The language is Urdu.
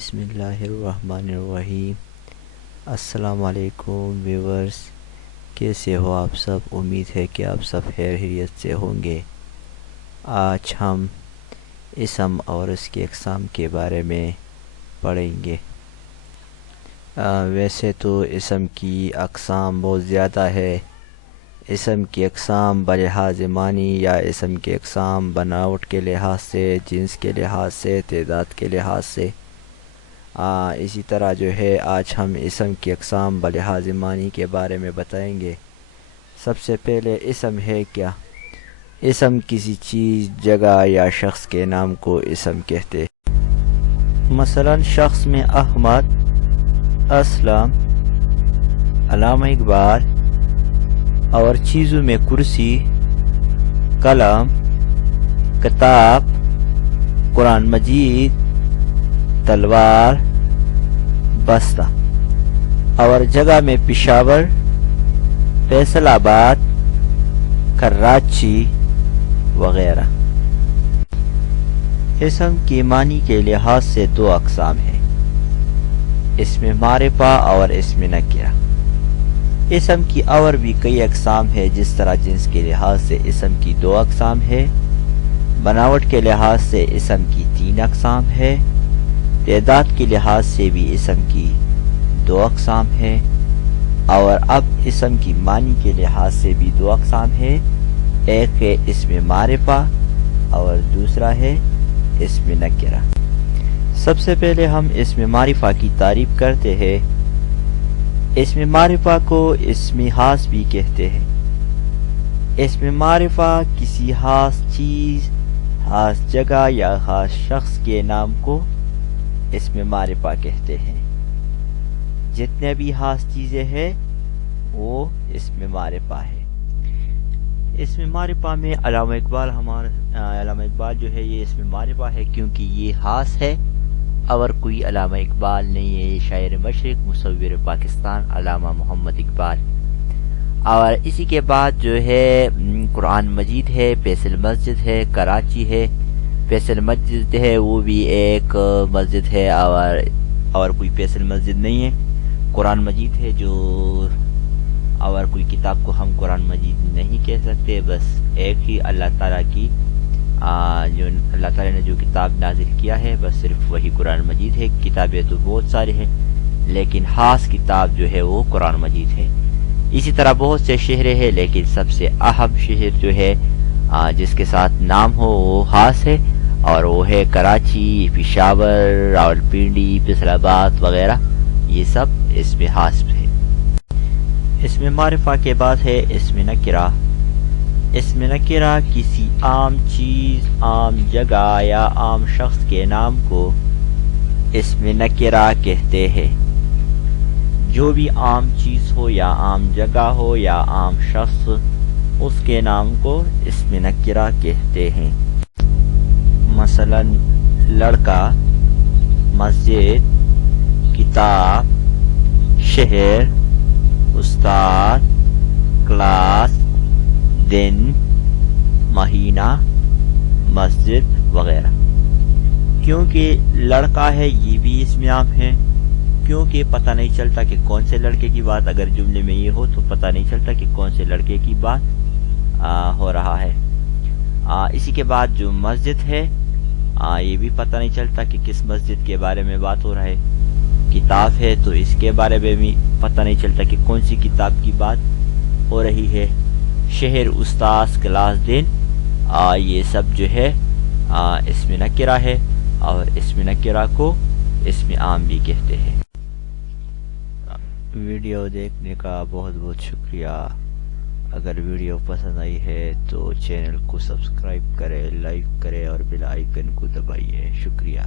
بسم اللہ الرحمن الرحیم۔ السلام علیکم ویورز، کیسے ہو آپ سب؟ امید ہے کہ آپ سب خیر خیریت سے ہوں گے۔ آج ہم اسم اور اس کی اقسام کے بارے میں پڑھیں گے۔ ویسے تو اسم کی اقسام بہت زیادہ ہے۔ اسم کی اقسام بلحاظ معنی یا اسم کی اقسام بناوٹ کے لحاظ سے، جنس کے لحاظ سے، تعداد کے لحاظ سے، اسی طرح جو ہے آج ہم اسم کی اقسام بلحاظ معنی کے بارے میں بتائیں گے۔ سب سے پہلے اسم ہے کیا؟ اسم کسی چیز، جگہ یا شخص کے نام کو اسم کہتے ہیں۔ مثلا شخص میں احمد، اسلم، علامہ اقبال، اور چیزوں میں کرسی، قلم، کتاب، قرآن مجید، تلوار، بستہ، اور جگہ میں پشاور، فیصل آباد، کراچی وغیرہ۔ اسم کی معنی کے لحاظ سے دو اقسام ہیں، اسم معرفہ اور اسم نکرہ۔ اسم کی اور بھی کئی اقسام ہے، جس طرح جنس کے لحاظ سے اسم کی دو اقسام ہے، بناوٹ کے لحاظ سے اسم کی تین اقسام ہے، تعداد کے لحاظ سے بھی اسم کی دو اقسام ہے، اور اب اسم کی معنی کے لحاظ سے بھی دو اقسام ہے، ایک ہے اسم معرفہ اور دوسرا ہے اسم نکرہ۔ سب سے پہلے ہم اسم معرفہ کی تعریف کرتے ہیں۔ اسم معرفہ کو اسم خاص بھی کہتے ہیں۔ اسم معرفہ کسی خاص چیز، خاص جگہ یا خاص شخص کے نام کو اسم معرفہ کہتے ہیں۔ جتنے بھی خاص چیزیں ہیں وہ اسم معرفہ ہے۔ اسم معرفہ میں علامہ اقبال جو ہے یہ اسم معرفہ ہے، کیونکہ یہ خاص ہے، اور کوئی علامہ اقبال نہیں ہے، یہ شاعر مشرق مصور پاکستان علامہ محمد اقبال۔ اور اسی کے بعد جو ہے قرآن مجید ہے، فیصل مسجد ہے، کراچی ہے۔ فیصل مسجد ہے وہ بھی ایک مسجد ہے، اور کوئی فیصل مسجد نہیں ہے۔ قرآن مجید ہے جو، اور کوئی کتاب کو ہم قرآن مجید نہیں کہہ سکتے، بس ایک ہی اللہ تعالیٰ کی جو اللہ تعالیٰ نے جو کتاب نازل کیا ہے بس صرف وہی قرآن مجید ہے۔ کتابیں تو بہت سارے ہیں، لیکن خاص کتاب جو ہے وہ قرآن مجید ہے۔ اسی طرح بہت سے شہریں ہیں، لیکن سب سے اہم شہر جو ہے جس کے ساتھ نام ہو وہ خاص ہے، اور وہ ہے کراچی، پشاور، راولپنڈی، فیصل آباد وغیرہ، یہ سب اسم خاص ہے۔ اسم معرفہ کے بعد ہے اسم نکرہ۔ اسم نکرہ کسی عام چیز، عام جگہ یا عام شخص کے نام کو اسم نکرہ کہتے ہیں۔ جو بھی عام چیز ہو یا عام جگہ ہو یا عام شخص، اس کے نام کو اسم نکرہ کہتے ہیں۔ مثلا لڑکا، مسجد، کتاب، شہر، استاد، کلاس، دن، مہینہ، مسجد وغیرہ۔ کیونکہ لڑکا ہے یہ بھی اسم عام ہے، کیونکہ پتہ نہیں چلتا کہ کون سے لڑکے کی بات، اگر جملے میں یہ ہو تو پتہ نہیں چلتا کہ کون سے لڑکے کی بات ہو رہا ہے۔ اسی کے بعد جو مسجد ہے یہ بھی پتہ نہیں چلتا کہ کس مسجد کے بارے میں بات ہو رہا ہے۔ کتاب ہے تو اس کے بارے میں بھی پتہ نہیں چلتا کہ کون سی کتاب کی بات ہو رہی ہے۔ شہر، استاذ، کلاس، دن، یہ سب جو ہے اسم نکرہ ہے، اور اسم نکرہ کو اسم عام بھی کہتے ہیں۔ ویڈیو دیکھنے کا بہت بہت شکریہ۔ اگر ویڈیو پسند آئی ہے تو چینل کو سبسکرائب کریں، لائک کریں اور بیل آئیکن کو دبائیے۔ شکریہ۔